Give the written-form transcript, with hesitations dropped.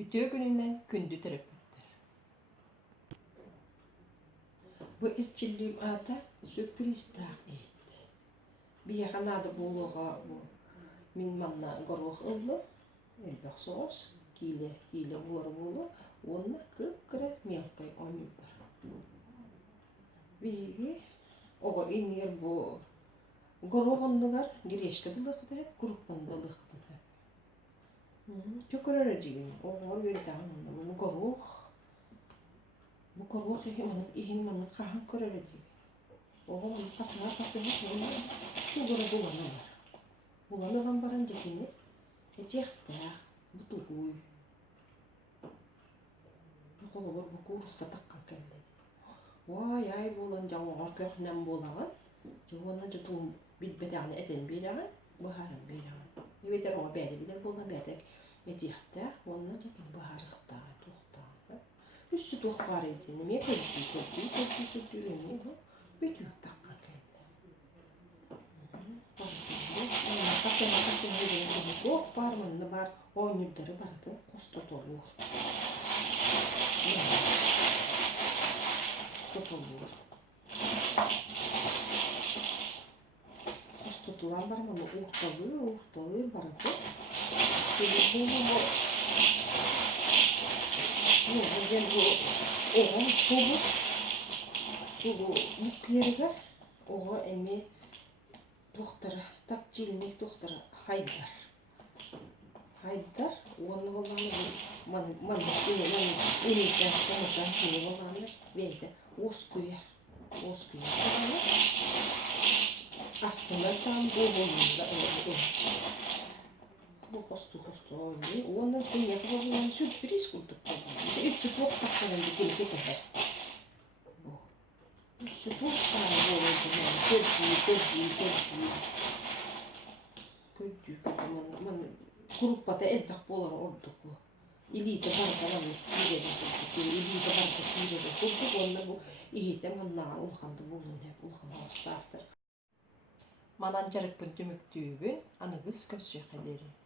Ütüyor gününden kündü terapötler. Bu irçilliğim ata sürpriz taht. Bir yakanadı buluğa bu. Min manna goruk ıllı. Elbaq sos. Kile bulu. Onu kıpkıra melkay onuydur. Bigi oğa inir bu. Goruk onlular gireşte bılıqdı. Kuruktan bılıqdı. Çok öğrenciyim. Oğul bir tane bunu goruk. Bu goruk ihin manı kahan öğrenciyim. Oğul kasına bunu şu goruk bulanı var. Bulanı var barıncakini. Ecekta bu tuğuy. Bu olur bu kursa takka keldi. Vay ay bulan jawa köhnem bulan. Jawana tutun bitbedani eten bilan. Baharan bilan. Yeter o beri bilen bulan beri. Ecekta wannan jakin baharıqta tuqta. Üstü tuqar edin. Ne kötü ne bu? Bütün takka keldi. Kasem bir bu parmağında var. Oynurları vardı. Kosta doluyor. Kosta doluyor. Kosta dolan var ama uğurtalıyor vardı. Bu klerga oğa emi doktora, takcilnik doktora Haydar. Haydar, onu olanı iyilikten komutan kimi olanı verdi. Oskuya. Aslında tam bu boyunda oldu. Bu kostu oldu. Onu yapılan sürpriz kurduk. Üstü çok taksanın dikili tekrar. Üstü çok taksanın oldu. Kötü. Kuruppada elbaq bolar olduk bu. İliyde barkalan İliyde barka kurduk. Onda bu iyiyde manna ulğandı bulun hep ulğan hastastır. Manan jarık gün tümüktüğün anıgız kösçe kaderi.